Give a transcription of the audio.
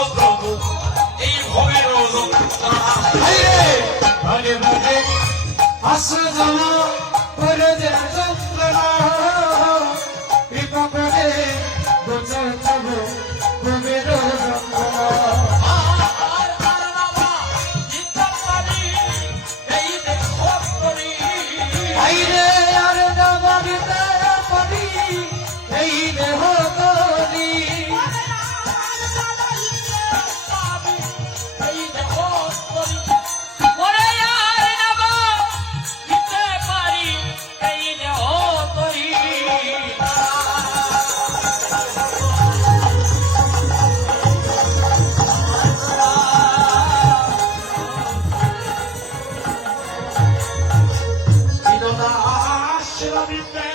দাও প্রভু এই ভবের ভাগে ভাগে আসে জানা করে যে যন্ত্রণা কৃপা করে বোঝা যাবো ভবের যন্ত্রণা আইরে আর না দিতে পারি এই দেহ করি চিরদাস রবিতে